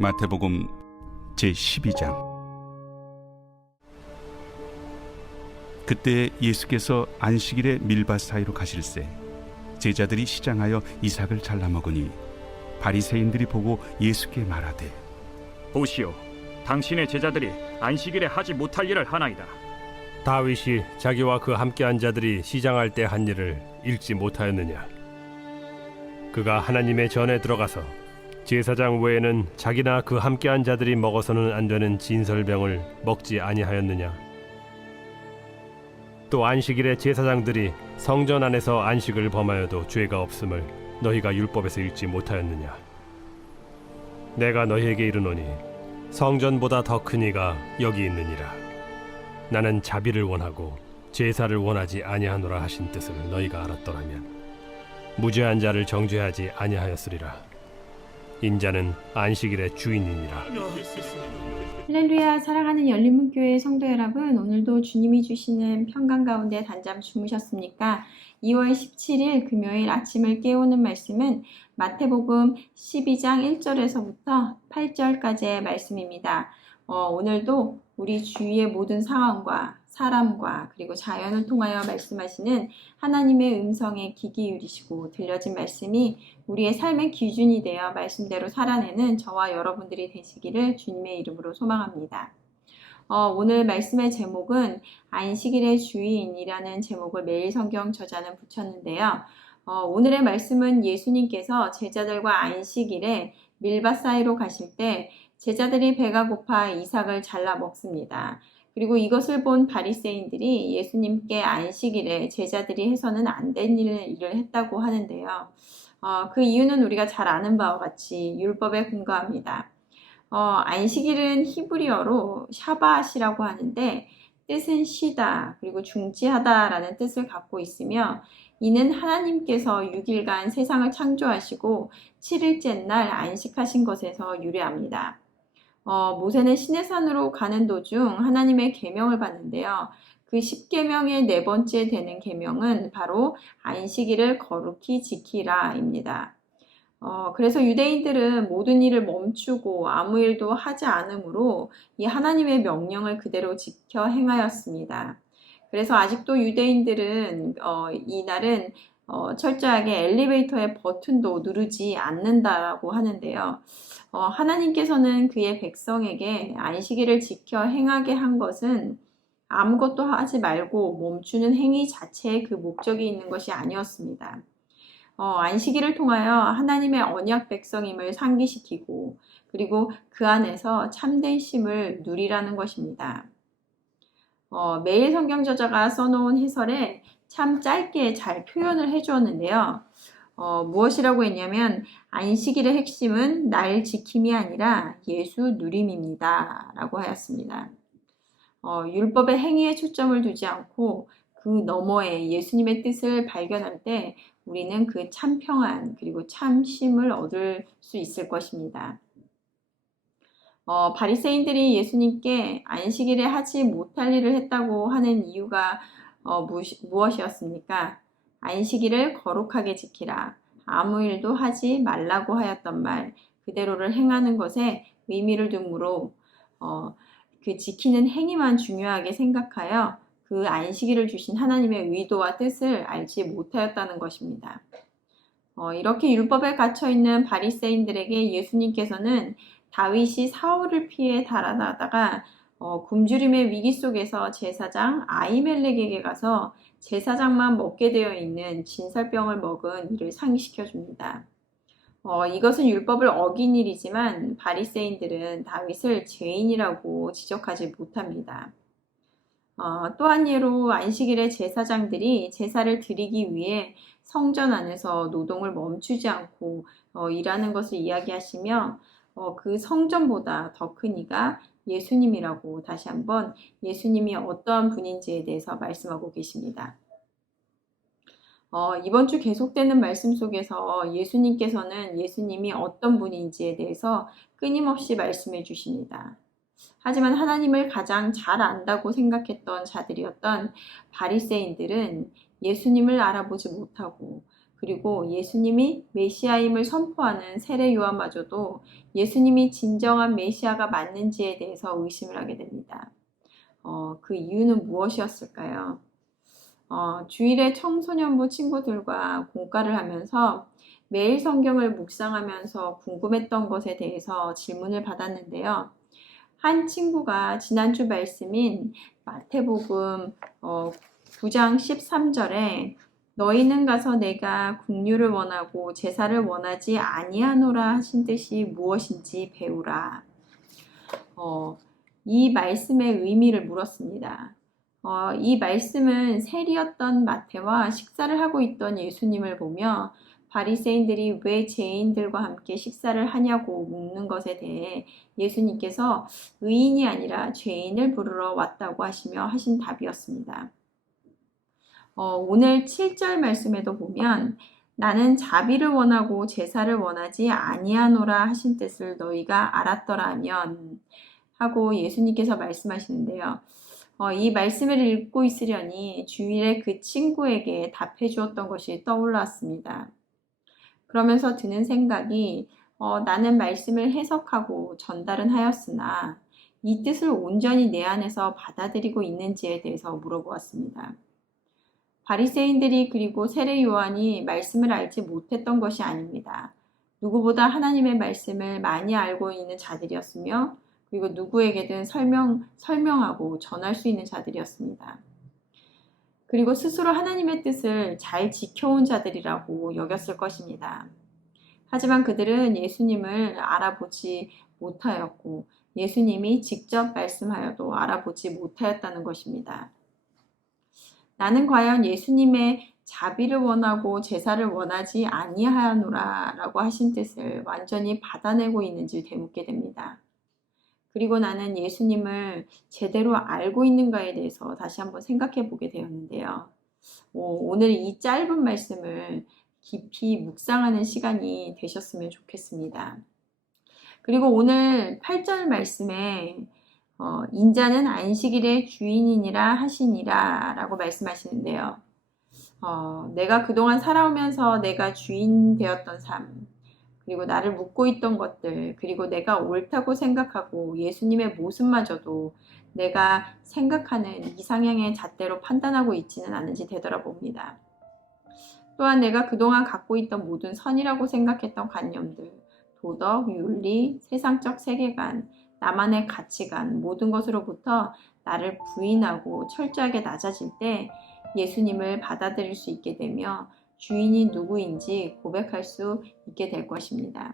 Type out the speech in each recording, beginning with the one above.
마태복음 제12장. 그때 예수께서 안식일에 밀밭 사이로 가실새 제자들이 시장하여 이삭을 잘라 먹으니 바리새인들이 보고 예수께 말하되, 보시오, 당신의 제자들이 안식일에 하지 못할 일을 하나이다. 다윗이 자기와 그 함께한 자들이 시장할 때 한 일을 읽지 못하였느냐? 그가 하나님의 전에 들어가서 제사장 외에는 자기나 그 함께한 자들이 먹어서는 안 되는 진설병을 먹지 아니하였느냐? 또 안식일에 제사장들이 성전 안에서 안식을 범하여도 죄가 없음을 너희가 율법에서 읽지 못하였느냐? 내가 너희에게 이르노니 성전보다 더 큰 이가 여기 있느니라. 나는 자비를 원하고 제사를 원하지 아니하노라 하신 뜻을 너희가 알았더라면 무죄한 자를 정죄하지 아니하였으리라. 인자는 안식일의 주인이니라. 할렐루야. 사랑하는 열린문교회 성도 여러분, 오늘도 주님이 주시는 평강 가운데 단잠 주무셨습니까? 2월 17일 금요일 아침을 깨우는 말씀은 마태복음 12장 1절에서부터 8절까지의 말씀입니다. 오늘도 우리 주위의 모든 상황과 사람과 그리고 자연을 통하여 말씀하시는 하나님의 음성에 귀 기울이시고 들려진 말씀이 우리의 삶의 기준이 되어 말씀대로 살아내는 저와 여러분들이 되시기를 주님의 이름으로 소망합니다. 오늘 말씀의 제목은 안식일의 주인이라는 제목을 매일 성경 저자는 붙였는데요. 오늘의 말씀은 예수님께서 제자들과 안식일에 밀밭 사이로 가실 때 제자들이 배가 고파 이삭을 잘라 먹습니다. 그리고 이것을 본 바리새인들이 예수님께 안식일에 제자들이 해서는 안 된 일을 했다고 하는데요. 그 이유는 우리가 잘 아는 바와 같이 율법에 근거합니다. 안식일은 히브리어로 샤밧이라고 하는데 뜻은 쉬다 그리고 중지하다라는 뜻을 갖고 있으며 이는 하나님께서 6일간 세상을 창조하시고 7일째 날 안식하신 것에서 유래합니다. 모세는 시내산으로 가는 도중 하나님의 계명을 받는데요. 그 10계명의 네 번째 되는 계명은 바로 안식일을 거룩히 지키라입니다. 그래서 유대인들은 모든 일을 멈추고 아무 일도 하지 않으므로 이 하나님의 명령을 그대로 지켜 행하였습니다. 그래서 아직도 유대인들은 이날은 철저하게 엘리베이터의 버튼도 누르지 않는다라고 하는데요. 하나님께서는 그의 백성에게 안식일을 지켜 행하게 한 것은 아무것도 하지 말고 멈추는 행위 자체에 그 목적이 있는 것이 아니었습니다. 안식일을 통하여 하나님의 언약 백성임을 상기시키고 그리고 그 안에서 참된 쉼을 누리라는 것입니다. 매일 성경 저자가 써놓은 해설에 참 짧게 잘 표현을 해주었는데요. 무엇이라고 했냐면 안식일의 핵심은 날 지킴이 아니라 예수 누림입니다 라고 하였습니다. 율법의 행위에 초점을 두지 않고 그 너머에 예수님의 뜻을 발견할 때 우리는 그 참 평안 그리고 참 쉼을 얻을 수 있을 것입니다. 바리새인들이 예수님께 안식일에 하지 못할 일을 했다고 하는 이유가 무엇이었습니까? 안식일을 거룩하게 지키라. 아무 일도 하지 말라고 하였던 말 그대로를 행하는 것에 의미를 두므로 그 지키는 행위만 중요하게 생각하여 그 안식일을 주신 하나님의 의도와 뜻을 알지 못하였다는 것입니다. 이렇게 율법에 갇혀있는 바리새인들에게 예수님께서는 다윗이 사울을 피해 달아나다가 굶주림의 위기 속에서 제사장 아히멜렉에게 가서 제사장만 먹게 되어 있는 진설병을 먹은 이를 상기시켜 줍니다. 이것은 율법을 어긴 일이지만 바리새인들은 다윗을 죄인이라고 지적하지 못합니다. 또 한 예로 안식일에 제사장들이 제사를 드리기 위해 성전 안에서 노동을 멈추지 않고 일하는 것을 이야기하시며 그 성전보다 더 큰 이가 예수님이라고 다시 한번 예수님이 어떠한 분인지에 대해서 말씀하고 계십니다. 이번 주 계속되는 말씀 속에서 예수님께서는 예수님이 어떤 분인지에 대해서 끊임없이 말씀해 주십니다. 하지만 하나님을 가장 잘 안다고 생각했던 자들이었던 바리새인들은 예수님을 알아보지 못하고 그리고 예수님이 메시아임을 선포하는 세례 요한마저도 예수님이 진정한 메시아가 맞는지에 대해서 의심을 하게 됩니다. 그 이유는 무엇이었을까요? 주일에 청소년부 친구들과 공과를 하면서 매일 성경을 묵상하면서 궁금했던 것에 대해서 질문을 받았는데요. 한 친구가 지난주 말씀인 마태복음 9장 13절에 너희는 가서 내가 긍휼을 원하고 제사를 원하지 아니하노라 하신 뜻이 무엇인지 배우라. 이 말씀의 의미를 물었습니다. 이 말씀은 세리였던 마태와 식사를 하고 있던 예수님을 보며 바리새인들이 왜 죄인들과 함께 식사를 하냐고 묻는 것에 대해 예수님께서 의인이 아니라 죄인을 부르러 왔다고 하시며 하신 답이었습니다. 오늘 7절 말씀에도 보면 나는 자비를 원하고 제사를 원하지 아니하노라 하신 뜻을 너희가 알았더라면 하고 예수님께서 말씀하시는데요. 이 말씀을 읽고 있으려니 주일에 그 친구에게 답해 주었던 것이 떠올랐습니다. 그러면서 드는 생각이 나는 말씀을 해석하고 전달은 하였으나 이 뜻을 온전히 내 안에서 받아들이고 있는지에 대해서 물어보았습니다. 바리새인들이 그리고 세례 요한이 말씀을 알지 못했던 것이 아닙니다. 누구보다 하나님의 말씀을 많이 알고 있는 자들이었으며 그리고 누구에게든 설명하고 전할 수 있는 자들이었습니다. 그리고 스스로 하나님의 뜻을 잘 지켜온 자들이라고 여겼을 것입니다. 하지만 그들은 예수님을 알아보지 못하였고 예수님이 직접 말씀하여도 알아보지 못하였다는 것입니다. 나는 과연 예수님의 자비를 원하고 제사를 원하지 아니하노라 라고 하신 뜻을 완전히 받아내고 있는지 되묻게 됩니다. 그리고 나는 예수님을 제대로 알고 있는가에 대해서 다시 한번 생각해 보게 되었는데요. 오늘 이 짧은 말씀을 깊이 묵상하는 시간이 되셨으면 좋겠습니다. 그리고 오늘 8절 말씀에 인자는 안식일의 주인이니라 하시니라 라고 말씀하시는데요. 내가 그동안 살아오면서 내가 주인 되었던 삶, 그리고 나를 묻고 있던 것들, 그리고 내가 옳다고 생각하고 예수님의 모습마저도 내가 생각하는 이상향의 잣대로 판단하고 있지는 않은지 되돌아봅니다. 또한 내가 그동안 갖고 있던 모든 선이라고 생각했던 관념들, 도덕, 윤리, 세상적 세계관, 나만의 가치관, 모든 것으로부터 나를 부인하고 철저하게 낮아질 때 예수님을 받아들일 수 있게 되며 주인이 누구인지 고백할 수 있게 될 것입니다.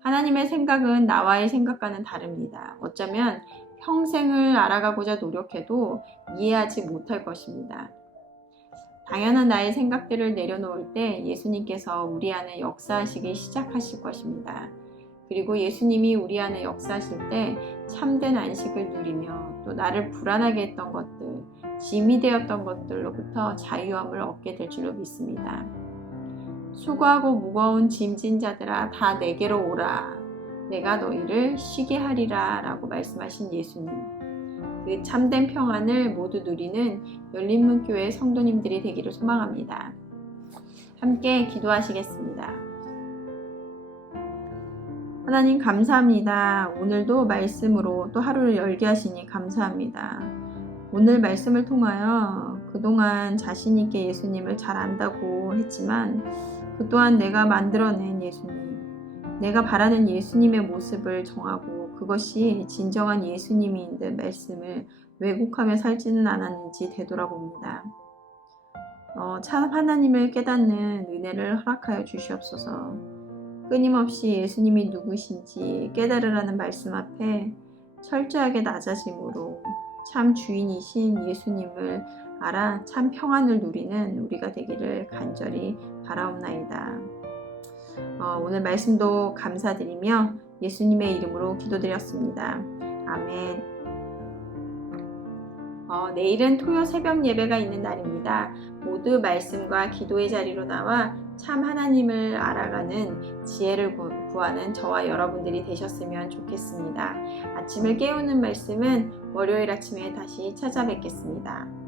하나님의 생각은 나와의 생각과는 다릅니다. 어쩌면 평생을 알아가고자 노력해도 이해하지 못할 것입니다. 당연한 나의 생각들을 내려놓을 때 예수님께서 우리 안에 역사하시기 시작하실 것입니다. 그리고 예수님이 우리 안에 역사하실 때 참된 안식을 누리며 또 나를 불안하게 했던 것들, 짐이 되었던 것들로부터 자유함을 얻게 될 줄로 믿습니다. 수고하고 무거운 짐진 자들아 다 내게로 오라. 내가 너희를 쉬게 하리라 라고 말씀하신 예수님. 그 참된 평안을 모두 누리는 열린문교회 성도님들이 되기를 소망합니다. 함께 기도하시겠습니다. 하나님 감사합니다. 오늘도 말씀으로 또 하루를 열게 하시니 감사합니다. 오늘 말씀을 통하여 그동안 자신 있게 예수님을 잘 안다고 했지만 그 또한 내가 만들어낸 예수님, 내가 바라는 예수님의 모습을 정하고 그것이 진정한 예수님인 듯 말씀을 왜곡하며 살지는 않았는지 되돌아봅니다. 참 하나님을 깨닫는 은혜를 허락하여 주시옵소서. 끊임없이 예수님이 누구신지 깨달으라는 말씀 앞에 철저하게 낮아짐으로 참 주인이신 예수님을 알아 참 평안을 누리는 우리가 되기를 간절히 바라옵나이다. 오늘 말씀도 감사드리며 예수님의 이름으로 기도드렸습니다. 아멘. 내일은 토요 새벽 예배가 있는 날입니다. 모두 말씀과 기도의 자리로 나와 참 하나님을 알아가는 지혜를 구하는 저와 여러분들이 되셨으면 좋겠습니다. 아침을 깨우는 말씀은 월요일 아침에 다시 찾아뵙겠습니다.